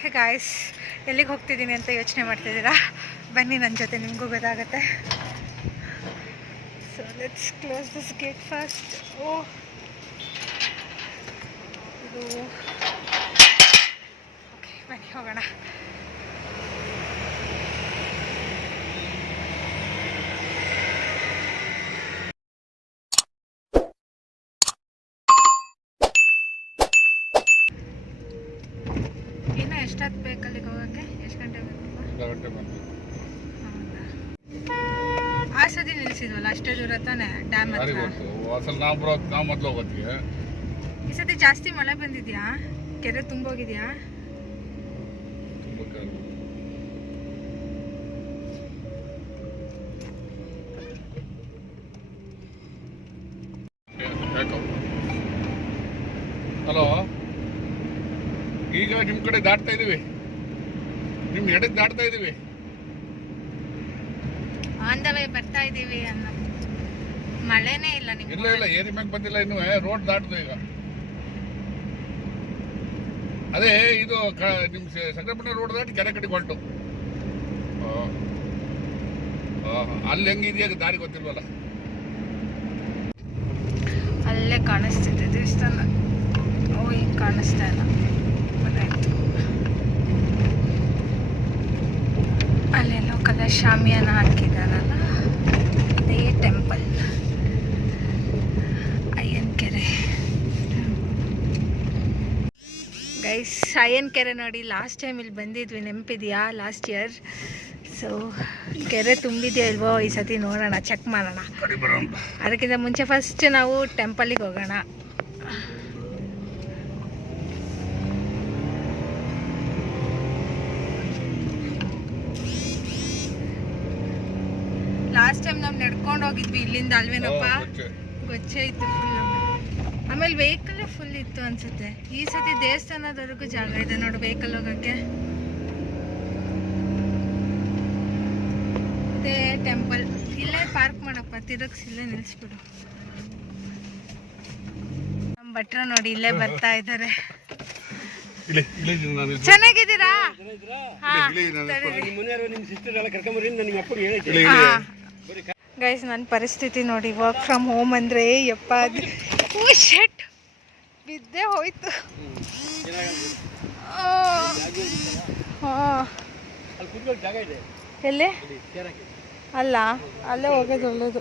Hey guys, ಎಲ್ಲಿಗೆ ಹೋಗ್ತಿದ್ದೀನಿ ಅಂತ ಯೋಚನೆ ಮಾಡ್ತಿದ್ದೀರಾ? ಬನ್ನಿ ನನ್ನ ಜೊತೆ, ನಿಮಗೂ ಗೊತ್ತಾಗುತ್ತೆ. So let's close this gate first. ಇದು ಓಕೆ, ಬನ್ನಿ ಹೋಗೋಣ. ಇನ್ನು ಎಷ್ಟಾಗ ಬೇಕು ಅಲ್ಲಿಗೆ ಹೋಗೋಕ್ಕೆ? ಎಷ್ಟು ಗಂಟೆ ಬೇಕು? ಆ ಸತಿ ನಿಲ್ಸಿದ್ವಲ್ಲ, ಅಷ್ಟೇ ದೂರ ತಾನೆ ಡ್ಯಾಮ್ ಹತ್ರ. ಈ ಸತಿ ಜಾಸ್ತಿ ಮಳೆ ಬಂದಿದ್ಯಾ? ಕೆರೆ ತುಂಬೋಗಿದ್ಯಾ? ಹಲೋ, ಈಗ ನಿಮ್ಮ ಕಡೆ ದಾಟ್ತಾ ಇದೀವಿ, ನಿಮ್ಮ ಎಡಕ್ಕೆ ದಾಟ್ತಾ ಇದೀವಿ. ಆನ್ ದ ವೇ ಬರ್ತಾ ಇದೀವಿ ಅನ್ನೋ ಮಳೆನೇ ಇಲ್ಲ. ಇಲ್ಲ ಇಲ್ಲ, ಏರಿ ಮ್ಯಾಗ ಬಂದಿಲ್ಲ ಇನ್ನು. ರೋಡ್ ದಾಟ್ದು ಈಗ. ಅದೇ ಇದು ನಿಮ್ಮ ಸಂಕ್ರಮಣ ರೋಡ್ ದಾಟಿ ಕೆರೆ ಕಡೆಗೆ ಹೊರಟು. ಅಲ್ಲಿ ಹೆಂಗಿದೆಯಾ ದಾರಿ ಗೊತ್ತಿಲ್ವಲ್ಲ. ಅಲ್ಲೇ ಕಾಣಿಸ್ತಿದೆ ದೇವಸ್ಥಾನ. ಈಗ ಕಾಣಿಸ್ತಾ ಇಲ್ಲ. ಅಲ್ಲೆಲ್ಲೋ ಕಲರ್ ಶಾಮಿಯಾನ ಹಾಕಿದಾರಲ್ಲ, ಅದೇ ಟೆಂಪಲ್. ಅಯ್ಯನ್ ಕೆರೆ ಗೈಸ್, ಅಯ್ಯನ್ ಕೆರೆ ನೋಡಿ. ಲಾಸ್ಟ್ ಟೈಮ್ ಇಲ್ಲಿ ಬಂದಿದ್ವಿ, ನೆನಪಿದೆಯಾ? Last year. ಸೊ ಕೆರೆ ತುಂಬಿದೆಯಾ ಇಲ್ವೋ ಈ ಸತಿ ನೋಡೋಣ, ಚೆಕ್ ಮಾಡೋಣ. ಅದಕ್ಕಿಂತ ಮುಂಚೆ ಫಸ್ಟ್ ನಾವು ಟೆಂಪಲಿಗೆ ಹೋಗೋಣ. ಲಾಸ್ಟ್ ಟೈಮ್ ನಾವು ನಡ್ಕೊಂಡು ಹೋಗಿದ್ವಿ ಇಲ್ಲಿಂದ, ಅಲ್ವೇನಪ್ಪ? ಗೊಚ್ಚೆ ಇತ್ತು ಫುಲ್. ಆಮೇಲೆ ವೆಹಿಕಲ್ ಫುಲ್ ಇತ್ತು ಅನ್ಸುತ್ತೆ. ಈ ಸತಿ ದೇವಸ್ಥಾನದವರೆಗೂ ಜಾಗ ಇದೆ ನೋಡು ವೆಹಿಕಲ್ ಹೋಗೋಕ್ಕೆ. ಇದೇ ಟೆಂಪಲ್. ಇಲ್ಲೇ ಪಾರ್ಕ್ ಮಾಡಪ್ಪ, ತಿರುಗಿಸಿ ಇಲ್ಲೇ ನಿಲ್ಲಿಸ್ಬಿಡು. ನಮ್ಮ ಭಟ್ರ ನೋಡಿ ಇಲ್ಲೇ ಬರ್ತಾ ಇದ್ದಾರೆ. ಚೆನ್ನಾಗಿದ್ದೀರಾ? ಗೈಸ್, ನನ್ನ ಪರಿಸ್ಥಿತಿ ನೋಡಿ. ವರ್ಕ್ ಫ್ರಮ್ ಹೋಮ್ ಅಂದರೆ ಯಪ್ಪ, ಶೆಟ್ ಬಿದ್ದೆ ಹೋಯ್ತು. ಎಲ್ಲಿ? ಅಲ್ಲ, ಅಲ್ಲೇ ಹೋಗೋದು ಒಳ್ಳೇದು.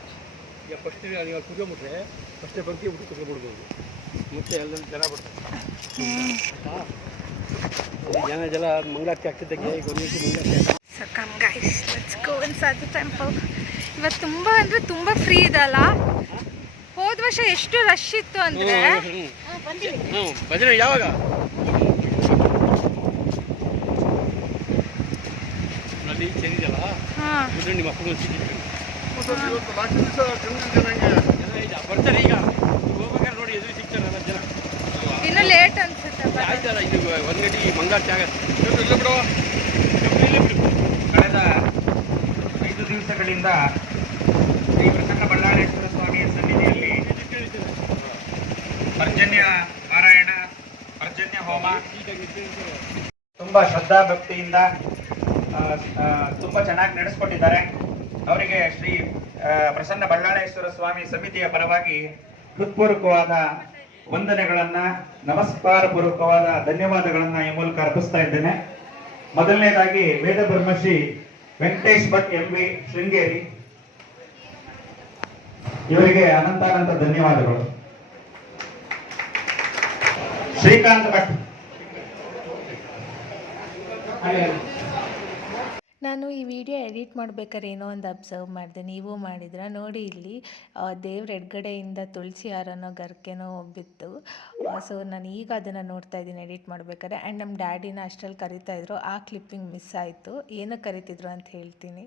So come guys, let's go inside the temple. ಇವತ್ತು ತುಂಬ ಅಂದರೆ ತುಂಬ ಫ್ರೀ ಇದಲ್ಲ. ಹೋದ ವರ್ಷ ಎಷ್ಟು ರಶ್ ಇತ್ತು ಅಂದರೆ. ಯಾವಾಗ ಬರ್ತಾರೆ ಈಗ ನೋಡಿ, ಎದುರು ಸಿಗ್ತಾರಲ್ಲ ಜನ. ಇನ್ನು ಲೇಟ್ ಅನ್ಸುತ್ತೆ. ಆಯ್ತಲ್ಲ, ಇದು ಒಂದು ಗಂಟೆ ಮಂಗಳಾರ ಜಾಗ. ಕಳೆದ 5 ದಿವಸಗಳಿಂದ ಶ್ರೀ ಪ್ರಸನ್ನ ಬಳ್ಳಾಳೇಶ್ವರ ಸ್ವಾಮಿಯ ಸನ್ನಿಧಿಯಲ್ಲಿ ಪರ್ಜನ್ಯ ಪಾರಾಯಣ, ಪರ್ಜನ್ಯ ಹೋಮ ತುಂಬ ಶ್ರದ್ಧಾ ಭಕ್ತಿಯಿಂದ ತುಂಬ ಚೆನ್ನಾಗಿ ನಡೆಸ್ಕೊಟ್ಟಿದ್ದಾರೆ. ಅವರಿಗೆ ಶ್ರೀ ಪ್ರಸನ್ನ ಬಳ್ಳಾಳೇಶ್ವರ ಸ್ವಾಮಿ ಸಮಿತಿಯ ಪರವಾಗಿ ಹೃತ್ಪೂರ್ವಕವಾದ ವಂದನೆಗಳನ್ನ, ನಮಸ್ಕಾರ ಪೂರ್ವಕವಾದ ಧನ್ಯವಾದಗಳನ್ನ ಈ ಮೂಲಕ ಅರ್ಪಿಸ್ತಾ ಇದ್ದೇನೆ. ಮೊದಲನೇದಾಗಿ ವೇದ ಬ್ರಹ್ಮಶ್ರೀ ವೆಂಕಟೇಶ್ ಭಟ್ MV ಶೃಂಗೇರಿ ಇವರಿಗೆ ಅನಂತಾನಂತ ಧನ್ಯವಾದಗಳು. ಶ್ರೀಕಾಂತ್ ಭಟ್. ನಾನು ಈ ವಿಡಿಯೋ ಎಡಿಟ್ ಮಾಡ್ಬೇಕಾದ್ರೆ ಏನೋ ಒಂದು ಅಬ್ಸರ್ವ್ ಮಾಡಿದೆ, ನೀವು ಮಾಡಿದ್ರ ನೋಡಿ. ಇಲ್ಲಿ ದೇವ್ರ ಎಡಗಡೆಯಿಂದ ತುಳಸಿ ಹಾರನೋ ಗರ್ಕೆನೋ ಬಿತ್ತು. ಸೊ ನಾನು ಈಗ ಅದನ್ನು ನೋಡ್ತಾ ಇದ್ದೀನಿ ಎಡಿಟ್ ಮಾಡ್ಬೇಕಾದ್ರೆ. ಆ್ಯಂಡ್ ನಮ್ಮ ಡ್ಯಾಡಿನ ಅಷ್ಟರಲ್ಲಿ ಕರಿತಾ ಇದ್ರು, ಆ ಕ್ಲಿಪ್ಪಿಂಗ್ ಮಿಸ್ ಆಯಿತು. ಏನಕ್ಕೆ ಕರಿತಿದ್ರು ಅಂತ ಹೇಳ್ತೀನಿ.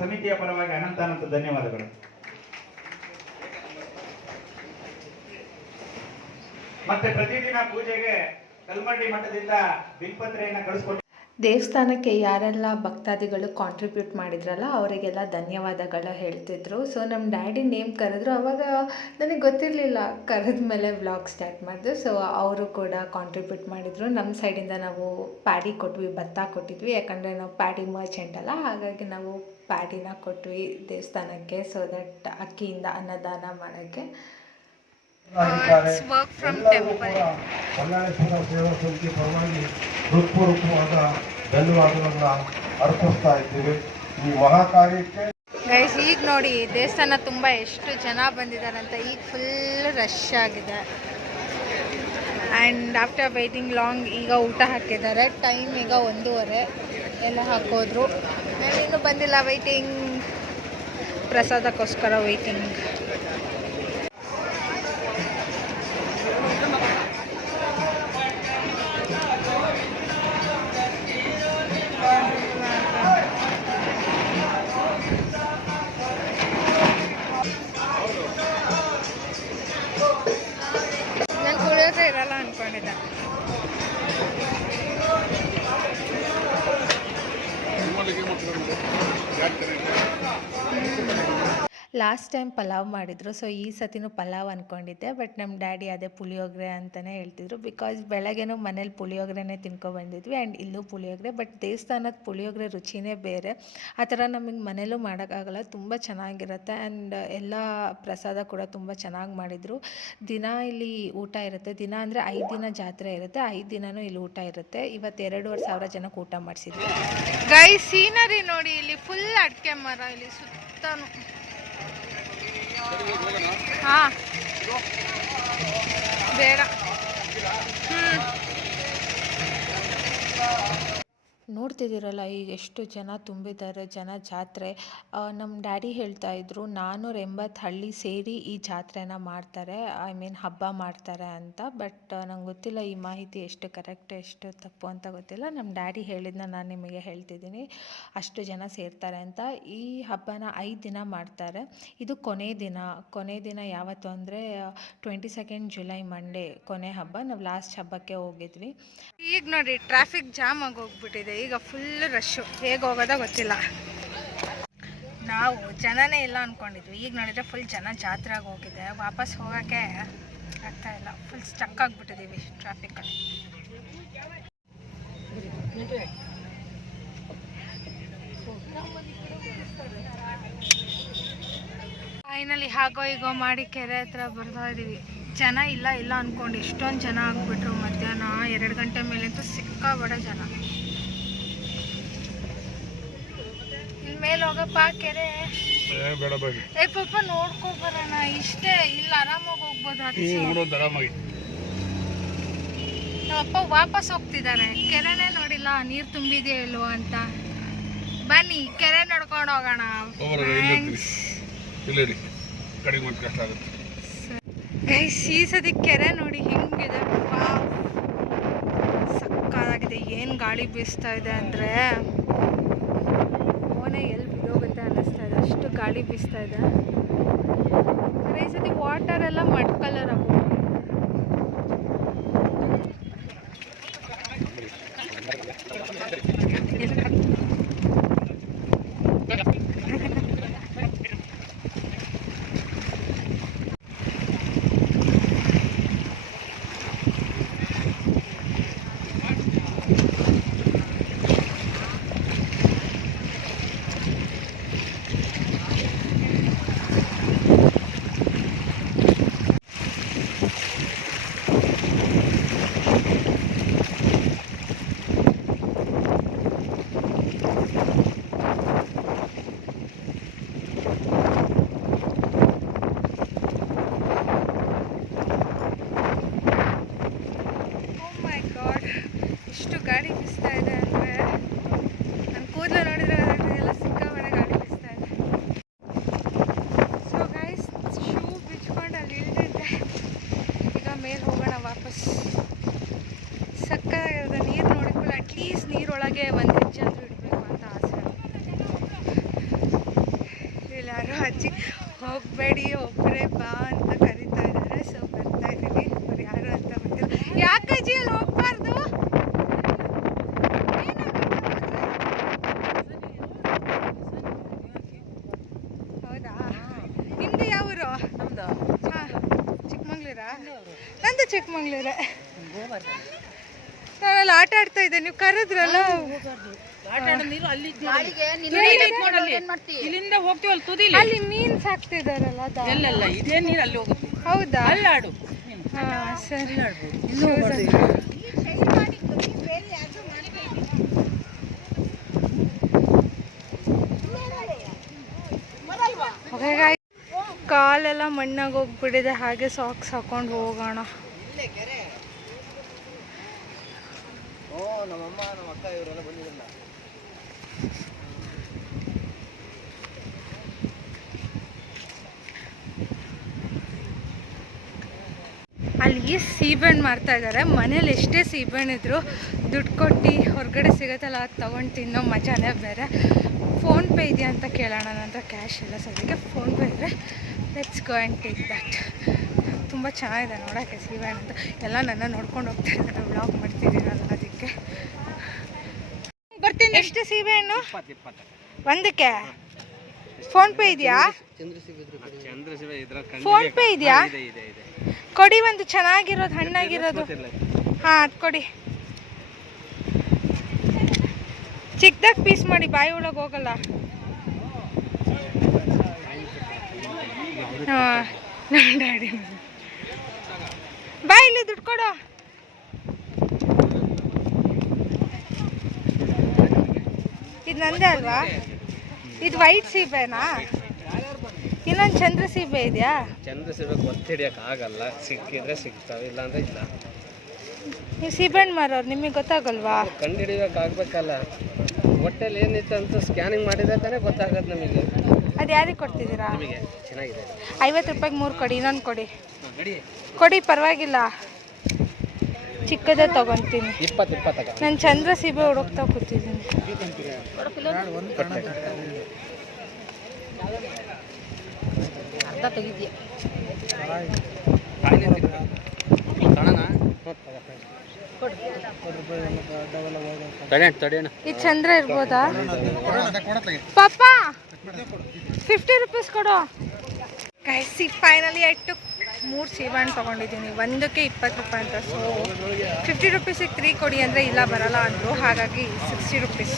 ಸಮಿತಿಯ ಪರವಾಗಿ ಅನಂತಾನಂತ ಧನ್ಯವಾದಗಳು. ಮತ್ತೆ ಪ್ರತಿದಿನ ಪೂಜೆಗೆ ಕಲ್ಮಡ್ಡಿ ಮಠದಿಂದ ಬಿಲ್ಪತ್ರೆಯನ್ನು ಕಳಿಸ್ಕೊಟ್ಟು ದೇವಸ್ಥಾನಕ್ಕೆ ಯಾರೆಲ್ಲ ಭಕ್ತಾದಿಗಳು ಕಾಂಟ್ರಿಬ್ಯೂಟ್ ಮಾಡಿದ್ರಲ್ಲ ಅವರಿಗೆಲ್ಲ ಧನ್ಯವಾದಗಳು ಹೇಳ್ತಿದ್ರು. ಸೊ ನಮ್ಮ ಡ್ಯಾಡಿ ನೇಮ್ ಕರೆದ್ರು. ಆವಾಗ ನನಗೆ ಗೊತ್ತಿರಲಿಲ್ಲ, ಕರೆದ ಮೇಲೆ ವ್ಲಾಗ್ ಸ್ಟಾರ್ಟ್ ಮಾಡಿದ್ರು. ಸೊ ಅವರು ಕೂಡ ಕಾಂಟ್ರಿಬ್ಯೂಟ್ ಮಾಡಿದರು. ನಮ್ಮ ಸೈಡಿಂದ ನಾವು ಪ್ಯಾಡಿ ಕೊಟ್ವಿ, ಭತ್ತ ಕೊಟ್ಟಿದ್ವಿ. ಯಾಕಂದರೆ ನಾವು ಪ್ಯಾಡಿ ಮರ್ಚೆಂಟ್ ಅಲ್ಲ, ಹಾಗಾಗಿ ನಾವು ಪ್ಯಾಡಿನ ಕೊಟ್ವಿ ದೇವಸ್ಥಾನಕ್ಕೆ, ಸೊ ದಟ್ ಅಕ್ಕಿಯಿಂದ ಅನ್ನದಾನ ಮಾಡೋಕ್ಕೆ. Work from temple. ಹೊನ್ನಾಳಿಪುರ ಸೇವಾ ಸಮಿತಿ ಪರವಾಗಿ ಹೃತ್ಪೂರ್ವಕವಾದ ಧನ್ಯವಾದಗಳನ್ನ ಅರ್ಪಿಸ್ತಾ ಇದ್ದೀವಿ ಈ ಮಹಾಕಾರ್ಯಕ್ಕೆ. ಗೈಸ್, ಈಗ ನೋಡಿ ದೇವಸ್ಥಾನ ತುಂಬ ಎಷ್ಟು ಜನ ಬಂದಿದ್ದಾರೆ ಅಂತ. ಈಗ ಫುಲ್ ರಶ್ ಆಗಿದೆ. ಆ್ಯಂಡ್ ಆಫ್ಟರ್ ವೆಯ್ಟಿಂಗ್ ಲಾಂಗ್ ಈಗ ಊಟ ಹಾಕಿದ್ದಾರೆ. ಟೈಮ್ ಈಗ 1:30 ಎಲ್ಲ ಹಾಕೋದ್ರು. ಇನ್ನೂ ಬಂದಿಲ್ಲ, ವೆಯ್ಟಿಂಗ್. ಪ್ರಸಾದಕ್ಕೋಸ್ಕರ ವೆಯ್ಟಿಂಗ್. ನಾನು ಕುಳಿಯೋದೇ ಇರಲ್ಲ ಅಂದ್ಕೊಂಡಿದ್ದೆ. ಲಾಸ್ಟ್ ಟೈಮ್ ಪಲಾವ್ ಮಾಡಿದರು. ಸೊ ಈ ಸತಿನೂ ಪಲಾವ್ ಅಂದ್ಕೊಂಡಿದ್ದೆ. ಬಟ್ ನಮ್ಮ ಡ್ಯಾಡಿ ಅದೇ ಪುಳಿಯೋಗರೆ ಅಂತಲೇ ಹೇಳ್ತಿದ್ರು. ಬಿಕಾಸ್ ಬೆಳಗ್ಗೆನೂ ಮನೇಲಿ ಪುಳಿಯೋಗರೆನೇ ತಿನ್ಕೊಬಂದಿದ್ವಿ. ಆ್ಯಂಡ್ ಇಲ್ಲೂ ಪುಳಿಯೋಗರೆ. ಬಟ್ ದೇವಸ್ಥಾನದ ಪುಳಿಯೋಗರೆ ರುಚಿನೇ ಬೇರೆ. ಆ ಥರ ನಮಗೆ ಮನೇಲೂ ಮಾಡೋಕ್ಕಾಗಲ್ಲ. ತುಂಬ ಚೆನ್ನಾಗಿರುತ್ತೆ. ಆ್ಯಂಡ್ ಎಲ್ಲ ಪ್ರಸಾದ ಕೂಡ ತುಂಬ ಚೆನ್ನಾಗಿ ಮಾಡಿದರು. ದಿನ ಇಲ್ಲಿ ಊಟ ಇರುತ್ತೆ. ದಿನ ಅಂದರೆ 5 ದಿನ ಜಾತ್ರೆ ಇರುತ್ತೆ. 5 ದಿನವೂ ಇಲ್ಲಿ ಊಟ ಇರುತ್ತೆ. ಇವತ್ತು 2,500 ಜನಕ್ಕೆ ಊಟ ಮಾಡಿಸಿದ್ವಿ. ಗೈಸ್, ಸೀನರಿ ನೋಡಿ, ಇಲ್ಲಿ ಫುಲ್ ಅಡಿಕೆ ಮರ, ಇಲ್ಲಿ ಸುತ್ತಲೂ. ಹಾಂ, ಬೇಡ. ನೋಡ್ತಿದ್ದೀರಲ್ಲ ಈಗ ಎಷ್ಟು ಜನ ತುಂಬಿದ್ದಾರೆ. ಜಾತ್ರೆ. ನಮ್ಮ ಡ್ಯಾಡಿ ಹೇಳ್ತಾ ಇದ್ರು 480 ಹಳ್ಳಿ ಸೇರಿ ಈ ಜಾತ್ರೆನ ಮಾಡ್ತಾರೆ, ಐ ಮೀನ್ ಹಬ್ಬ ಮಾಡ್ತಾರೆ ಅಂತ. ಬಟ್ ನಂಗೆ ಗೊತ್ತಿಲ್ಲ ಈ ಮಾಹಿತಿ ಎಷ್ಟು ಕರೆಕ್ಟ್ ಎಷ್ಟು ತಪ್ಪು ಅಂತ ಗೊತ್ತಿಲ್ಲ. ನಮ್ಮ ಡ್ಯಾಡಿ ಹೇಳಿದ್ನ ನಾನು ನಿಮಗೆ ಹೇಳ್ತಿದ್ದೀನಿ, ಅಷ್ಟು ಜನ ಸೇರ್ತಾರೆ ಅಂತ. ಈ ಹಬ್ಬನ 5 ದಿನ ಮಾಡ್ತಾರೆ. ಇದು ಕೊನೆ ದಿನ ಯಾವತ್ತು ಅಂದರೆ 22 ಜುಲೈ ಮಂಡೇ ಕೊನೆ ಹಬ್ಬ. ನಾವು ಲಾಸ್ಟ್ ಹಬ್ಬಕ್ಕೆ ಹೋಗಿದ್ವಿ. ಈಗ ನೋಡಿ ಟ್ರಾಫಿಕ್ ಜಾಮ್ ಆಗಿ ಹೋಗ್ಬಿಟ್ಟಿದೆ. ಈಗ ಫುಲ್ ರಶ್ಶು. ಹೇಗೆ ಹೋಗೋದೋ ಗೊತ್ತಿಲ್ಲ. ನಾವು ಜನನೇ ಇಲ್ಲ ಅಂದ್ಕೊಂಡಿದ್ವಿ. ಈಗ ನೋಡಿದರೆ ಫುಲ್ ಜನ ಜಾತ್ರೆಗೆ ಹೋಗಿದೆ. ವಾಪಸ್ ಹೋಗೋಕ್ಕೆ ಆಗ್ತಾ ಇಲ್ಲ. ಫುಲ್ ಸ್ಟಕ್ ಆಗಿಬಿಟ್ಟಿದ್ದೀವಿ ಟ್ರಾಫಿಕಲ್ಲಿ. ಫೈನಲಿ ಹಾಗೋ ಹೀಗೋ ಮಾಡಿ ಕೆರೆ ಹತ್ರ ಬರ್ತಾ ಇದ್ದೀವಿ. ಜನ ಇಲ್ಲ ಅಂದ್ಕೊಂಡು ಎಷ್ಟೊಂದು ಜನ ಆಗ್ಬಿಟ್ರು. ಮಧ್ಯಾಹ್ನ 2 ಗಂಟೆ ಮೇಲಂತೂ ಸಿಕ್ಕಾಬಡ ಜನ. ಇಲ್ಲಿ ಮೇಲೆ ಹೋಗಪ್ಪ ಕೆರೆ. ಏ ಪಾಪ ನೋಡ್ಕೊ ಬರೋಣ. ಇಷ್ಟೇ, ಇಲ್ಲಿ ಆರಾಮಾಗಿ ಹೋಗ್ಬೋದು. ನಮ್ಮಪ್ಪ ವಾಪಸ್ ಹೋಗ್ತಿದ್ದಾರೆ. ಕೆರೆನೇ ನೋಡಿಲ್ಲ, ನೀರು ತುಂಬಿದೆಯೋ ಇಲ್ವೋ ಅಂತ. ಬನ್ನಿ ಕೆರೆ ನೋಡ್ಕೊಂಡು ಹೋಗೋಣ. ಈ ಸತಿ ಕೆರೆ ನೋಡಿ ಹೆಂಗಿದೆ, ಸಕ್ಕತ್ತಾಗಿದೆ. ಏನು ಗಾಳಿ ಬೀಸ್ತಾ ಇದೆ ಅಂದರೆ ಮೋನೆ ಎಲ್ಲಿ ಬಿದ್ದೋಗುತ್ತೆ ಅನ್ನಿಸ್ತಾ ಇದೆ, ಅಷ್ಟು ಗಾಳಿ ಬೀಸ್ತಾ ಇದೆ. ಈ ಸತಿ ವಾಟರ್ ಎಲ್ಲ ಮಡ್ ಕಲರ್ ಆಗೋದು. ಎಷ್ಟು ಗಾಳಿ ಬೀಸ್ತಾ ಇದೆ ಅಂದರೆ ನನ್ನ ಕೂದಲು ನೋಡಿದ್ರೆ ಎಲ್ಲ ಸಿಕ್ಕಾಬಟ್ಟೆ ಗಾಳಿ ಬೀಸ್ತಾ ಇದೆ. ಸೊ ಗೈಸ್, ಶೂ ಬಿಚ್ಕೊಂಡು ಅಲ್ಲಿ ಇಳಿದಿದ್ದೆ. ಈಗ ಮೇಲೆ ಹೋಗೋಣ ವಾಪಸ್. ಸಕ್ಕತ್ತಾಗಿರುತ್ತೆ. ನೀರು ನೋಡಿದ್ಮೇಲೆ ಅಟ್ಲೀಸ್ಟ್ ನೀರೊಳಗೆ ಒಂದು ಹೆಜ್ಜೆ ಆದರೂ ಇಡಬೇಕು ಅಂತ ಆಸೆ. ಇಲ್ಲಿ ಯಾರೋ ಅಜ್ಜಿ ಹೋಗಬೇಡಿ ಒಬ್ಬರೇ ಬಾ ಅಂತ ಕರಿತಾ ಇದ್ದಾರೆ. ಸೊ ಬರ್ತಾ ಇದ್ದೀನಿ. ಅವ್ರು ಯಾರು ಅಂತ ಗೊತ್ತಿಲ್ಲ. ಯಾಕೆ ಅಜ್ಜಿ ಅಲ್ಲಿ ಹೋಗ್ಬಾರ್ದು? ಏನಾಗುತ್ತೆ? ಚಿಕ್ಕಮಂಗ್ಳೂರೇ. ನಾನಲ್ಲಿ ಆಟ ಆಡ್ತಾ ಇದ್ದೆ, ನೀವು ಕರೆದ್ರಲ್ಲ. ಇಲ್ಲಿಂದ ಹೋಗ್ತೀವಲ್ಲ ತುದಿಲಿ, ಅಲ್ಲಿ ಮೀನ್ ಸಾಕ್ತಿದಾರಲ್ಲ ಎಲ್ಲೆಲ್ಲ ಇದೇ ನೀರು ಅಲ್ಲಿ ಹೋಗುತ್ತೆ. ಹೌದಾ? ಅಲ್ಲಾಡು. ಹಾ ಸರಿ. ಕಾಲೆಲ್ಲ ಮಣ್ಣಾಗ ಹೋಗ್ಬಿಟ್ಟಿದೆ, ಹಾಗೆ ಸಾಕ್ಸ್ ಹಾಕೊಂಡು ಹೋಗೋಣ. ಅಲ್ಲಿ ಸೀಬೆಹಣ್ಣು ಮಾರ್ತಾ ಇದ್ದಾರೆ. ಮನೇಲಿ ಎಷ್ಟೇ ಸೀಬೆಹಣ್ಣು ಇದ್ರು ದುಡ್ಡು ಕೊಟ್ಟು ಹೊರಗಡೆ ಸಿಗುತ್ತಲ್ಲ, ಅದು ತೊಗೊಂಡು ತಿನ್ನೋ ಮಜಾನೇ ಬೇರೆ. ಫೋನ್ಪೇ ಇದೆಯಾ ಅಂತ ಕೇಳೋಣ. ನನ್ನ ಹತ್ರ ಕ್ಯಾಶ್ ಇಲ್ಲ ಸದ್ಯಕ್ಕೆ. ಫೋನ್ಪೇ ಇದ್ದರೆ let's go and take that. ತುಂಬ ಚೆನ್ನಾಗಿದೆ ನೋಡೋಕ್ಕೆ ಸೀಬೆಹಣ್ಣು ಅಂತ. ಎಲ್ಲ ನನ್ನ ನೋಡ್ಕೊಂಡು ಹೋಗ್ತಾ ಇದ್ದಾರೆ, ವ್ಲಾಗ್ ಮಾಡ್ತಿದ್ದೀರಲ್ಲ ಅದಕ್ಕೆ. ಬರ್ತೀನಿ. ಎಷ್ಟು ಸೀಬೆಹಣ್ಣು ಒಂದಕ್ಕೆ? ಫೋನ್ಪೇ ಇದೆಯಾ? ಫೋನ್ಪೇ ಇದೆಯಾ? ಕೊಡಿ, ಒಂದು ಚೆನ್ನಾಗಿರೋದು ಹಣ್ಣಾಗಿರೋದು. ಹಾಂ ಅದು ಕೊಡಿ. ಚಿಕ್ಕದಾಗಿ ಪೀಸ್ ಮಾಡಿ, ಬಾಯಿ ಒಳಗೆ ಹೋಗಲ್ಲ. ಹಾಂ ನಮ್ಮ ಡ್ಯಾಡಿ ಬಾಯಿ, ಇಲ್ಲಿ ದುಡ್ಡು ಕೊಡು. ಇದು ನಂದೇ ಅಲ್ವಾ? ಇದು ವೈಟ್ ಸೀಬೆನಾ? ಇನ್ನೊಂದು ಚಂದ್ರ ಸೀಬೆ ಇದೆಯಾ? ಚಂದ್ರ ಸೀಬೆ ಗೊತ್ತಿಡಿಯಕ್ಕೆ ಆಗಲ್ಲ, ಸಿಕ್ಕಿದ್ರೆ ಸಿಗ್ತಾವೆ, ಇಲ್ಲಾಂದ್ರೆ ಇಲ್ಲ. ನೀವು ಸೀಬೆಹಣ್ಣು ಮಾರೋರು, ನಿಮಗೆ ಗೊತ್ತಾಗಲ್ವಾ? ಕಂಡು ಹಿಡಿಯೋಕೆ ಆಗ್ಬೇಕಲ್ಲ. ಹೊಟ್ಟೆಲಿ ಏನಿತ್ತು ಅಂತ ಸ್ಕ್ಯಾನಿಂಗ್ ಮಾಡಿದ್ರೆ ತಾನೇ ಗೊತ್ತಾಗತ್ತೆ ನಮಗೆ. ಅದು ಯಾರಿಗೆ ಕೊಡ್ತಿದ್ದೀರಾ? ನಮಗೆ ಚೆನ್ನಾಗಿದೆ. 50 ರೂಪಾಯಿಗೆ 3 ಕೊಡಿ. ಇನ್ನೊಂದು ಕೊಡಿ. ಕೊಡಿ, ಪರವಾಗಿಲ್ಲ, ಚಿಕ್ಕದೇ ತಗೊತೀನಿ. 20 ನಾನು ಚಂದ್ರ ಸೀಬೆ ಹುಡುಕ್ತಾ ಕೂತಿದ್ದೀನಿ. ಅರ್ಧ ತೆಗಿದ್ಯಾ? ಈ ಚಂದ್ರ ಇರ್ಬೋದಾ? ಪಾಪ 50 ರೂಪೀಸ್ ಕೊಡು. ಗೈಸಿ ಫೈನಲಿ ಐಟು 3 ಸೀಬೆಹಣ್ಣು ತೊಗೊಂಡಿದ್ದೀನಿ. ಒಂದಕ್ಕೆ 20 ರೂಪಾಯಿ ಅಂತ. ಸೊ 50 ರೂಪೀಸಿಗೆ 3 ಕೊಡಿ ಅಂದರೆ ಇಲ್ಲ ಬರಲ್ಲ ಅಂದರು. ಹಾಗಾಗಿ 60 rupees.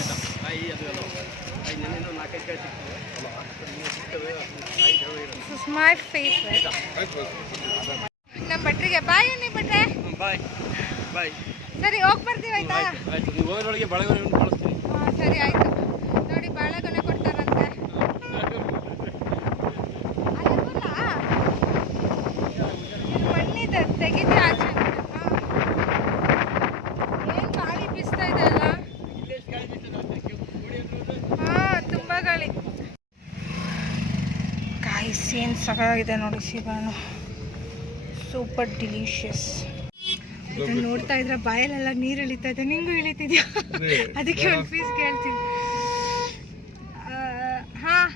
This is my favourite. ನಮ್ಮ ಭಟ್ರಿಗೆ ಬಾಯ್ ಅನ್ನಿ ಭಟ್ರೆ. ಬಾಯ್. ಸರಿ, ಹೋಗಿ ಬರ್ತೀವಿ ಆಯ್ತಾ? ಹಾಂ ಸರಿ ಆಯಿತು. ನೋಡಿ, ಬಾಳೆಗೊನೆ ಕೊಡ್ತಾರಂತೆ. ಮಣ್ಣಿದೆ, ತೆಗಿದ್ರೆ ಆಚೆ. ಏನು ಗಾಳಿ ಬೀಸ್ತಾ ಇದೆ ಅಲ್ಲ? ಹಾಂ, ತುಂಬ ಗಾಳಿ. ಗಾಯ್ಸ್, ಏನು ಸಕಾಗಿದೆ ನೋಡಿ ಸೀಬೆಹಣ್ಣು. Super delicious. ಇದನ್ನು ನೋಡ್ತಾ ಇದ್ರೆ ಬಾಯಲ್ಲೆಲ್ಲ ನೀರು ಇಳಿತಾ ಇದೆ. ನಿಂಗೂ ಇಳಿತಿದ್ಯಾ? ಅದಕ್ಕೆ ಒಂದು ಪೀಸ್ ಕೇಳ್ತೀನಿ. ಹಾಂ,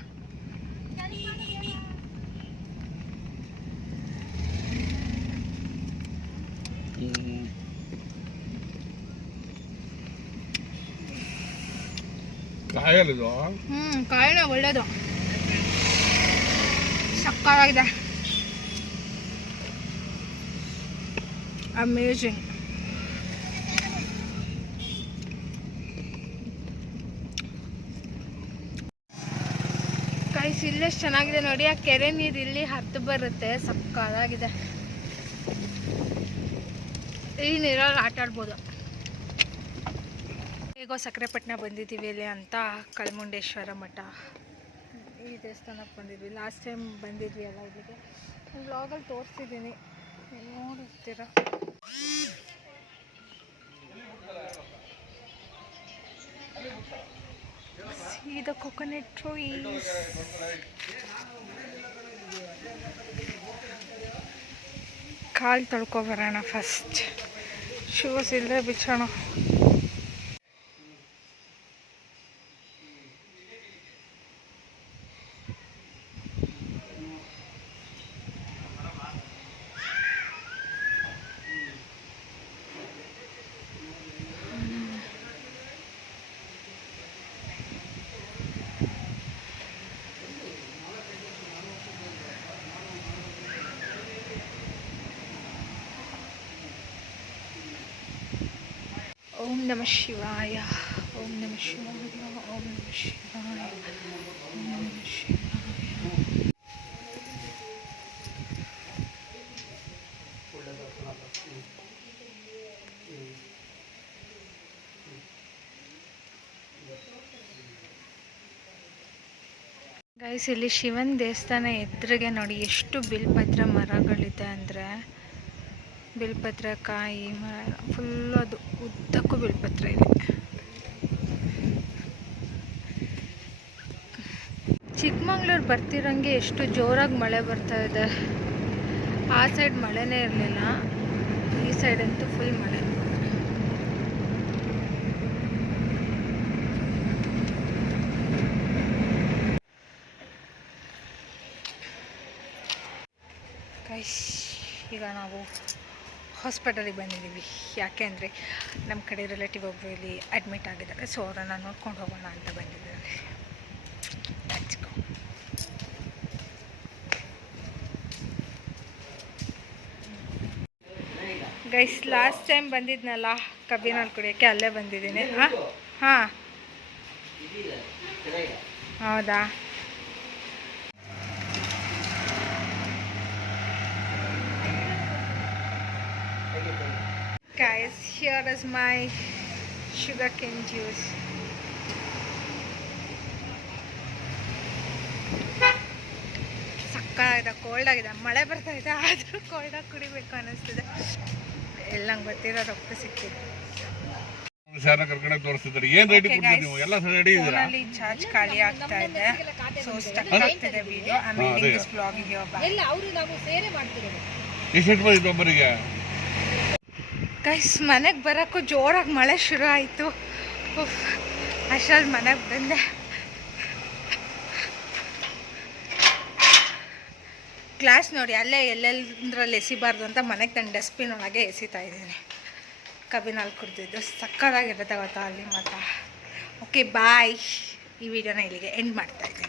ಕಾಯಲ್ಲಿದು ಕಾಯಿಲೆ ಒಳ್ಳೇದು, ಸಕ್ಕತ್ತಾಗಿದೆ. ಅಮೇಜಿಂಗ್. ಗೈಸ್, ಇಲ್ಲೆಷ್ಟು ಚೆನ್ನಾಗಿದೆ ನೋಡಿ. ಆ ಕೆರೆ ನೀರು ಇಲ್ಲಿ ಹರಿದು ಬರುತ್ತೆ, ಸಕ್ಕತ್ತಾಗಿದೆ. ಈ ನೀರಲ್ಲಿ ಆಟ ಆಡ್ಬೋದು. ಹೇಗೋ ಸಕ್ಕರೆಪಟ್ಟಣ ಬಂದಿದ್ದೀವಿ ಇಲ್ಲಿ ಅಂತ. ಕಲ್ಮುಂಡೇಶ್ವರ ಮಠ, ಈ ದೇವಸ್ಥಾನಕ್ಕೆ ಬಂದಿದ್ವಿ. ಲಾಸ್ಟ್ ಟೈಮ್ ಬಂದಿದ್ವಿ ಅಲ್ಲ ಇಲ್ಲಿಗೆ. ವ್ಲಾಗಲ್ಲಿ ತೋರಿಸ್ತಿದ್ದೀನಿ, ನೋಡಿರ್ತೀರ. See the coconut trees. ಕಾಲು ತೊಳ್ಕೊ ಬರೋಣ ಫಸ್ಟ್. ಶೂಸ್ ಇಲ್ಲೇ ಬಿಚ್ಚೋಣ. ನಮಃ ಶಿವಾಯ, ಓಂ ನಮಃ ಶಿವಾಯ, ಓಂ ನಮಃ ಶಿವಾಯ, ಓಂ ನಮಃ ಶಿವಾಯ. ಗೈಸ್, ಇಲ್ಲಿ ಶಿವನ ದೇವಸ್ಥಾನ ಎದುರಿಗೆ ನೋಡಿ ಎಷ್ಟು ಬಿಲ್ಪತ್ರ ಮರಗಳಿದೆ ಅಂದರೆ, ಬಿಲ್ಪತ್ರ ಕಾಯಿ ಮರ ಫುಲ್ಲು, ಅದು ಉದ್ದಕ್ಕೂ ಬಿಲ್ಪತ್ರ ಇದೆ. ಚಿಕ್ಕಮಂಗ್ಳೂರು ಬರ್ತಿರೋಂಗೆ ಎಷ್ಟು ಜೋರಾಗಿ ಮಳೆ ಬರ್ತಾ ಇದೆ. ಆ ಸೈಡ್ ಮಳೆನೇ ಇರಲಿಲ್ಲ, ಈ ಸೈಡ್ ಅಂತೂ ಫುಲ್ ಮಳೆ. ಈಗ ನಾವು ಹಾಸ್ಪಿಟಲಿಗೆ ಬಂದಿದ್ದೀವಿ. ಯಾಕೆ ಅಂದರೆ ನಮ್ಮ ಕಡೆ ರಿಲೇಟಿವ್ ಒಬ್ಬರು ಇಲ್ಲಿ ಅಡ್ಮಿಟ್ ಆಗಿದ್ದಾರೆ. ಸೊ ಅವರನ್ನು ನೋಡ್ಕೊಂಡು ಹೋಗೋಣ ಅಂತ ಬಂದಿದ್ದಾರೆ. ಗೈಸ್, ಲಾಸ್ಟ್ ಟೈಮ್ ಬಂದಿದ್ನಲ್ಲ ಕಬ್ಬಿನಲ್ಲಿ ಕುಡಿಯೋಕ್ಕೆ, ಅಲ್ಲೇ ಬಂದಿದ್ದೀನಿ. ಹಾಂ, ಹೌದಾ? Guys, here is my sugarcane juice. ಸಕ್ಕತ್ತಾಗಿದೆ, ಕೋಲ್ಡ್ ಆಗಿದೆ, ಮಳೆ ಬರ್ತಾ ಇದೆ, ಆದರೂ ಕೋಲ್ಡಾಗಿ ಕುಡಿಬೇಕು ಅನ್ನಿಸ್ತಿದೆ. ಎಲ್ಲ ನಂಗೆ ಗೊತ್ತಿರೋ ರೊಕ್ಕ ಸಿಕ್ತಿದೆ. ಕರ್ಕೊಂಡು ತೋರಿಸ್ತಿದ್ದಾರೆ. ಏನ್ ರೆಡಿ ಕೊಡ್ತೀವಿ ನೀವು? ಎಲ್ಲ ರೆಡಿ ಇದ್ದೀರಾ? ಫೋನಲ್ಲಿ ಚಾರ್ಜ್ ಖಾಲಿ ಆಗ್ತಾ ಇದೆ, ಸೊ ಸ್ಟಕ್ ಆಗ್ತಿದೆ video. I am ending this blog here. ಎಲ್ಲ ಅವರು ನಾವು ಸೇರೆ ಮಾಡ್ತಿರೋದು. ಎಷ್ಟು ಬಂದಿದ್ದು ಒಬ್ಬರಿಗೆ? ಗೈಸ್, ಮನೆಗೆ ಬರೋಕ್ಕೂ ಜೋರಾಗಿ ಮಳೆ ಶುರು ಆಯಿತು. ಅಷ್ಟರಲ್ಲಿ ಮನೆಗೆ ಬಂದೆ. ಗ್ಲಾಸ್ ನೋಡಿ, ಅಲ್ಲೇ ಎಲ್ಲೆಲ್ಲರಲ್ಲಿ ಎಸಿಬಾರ್ದು ಅಂತ ಮನೆಗೆ ತಂದು ಡಸ್ಟ್ಬಿನ್ ಒಳಗೆ ಎಸಿತಾ ಇದ್ದೀನಿ. ಕಬ್ಬಿನಲ್ಲಿ ಕುಡಿದಿದ್ದು ಸಕ್ಕತ್ತಾಗಿರುತ್ತೆ ಗೊತ್ತಾ ಅಲ್ಲಿ ಮಾತ್ರ. Okay bye. ಈ ವಿಡಿಯೋನ ಇಲ್ಲಿಗೆ ಎಂಡ್ ಮಾಡ್ತಾ ಇದ್ದೀನಿ.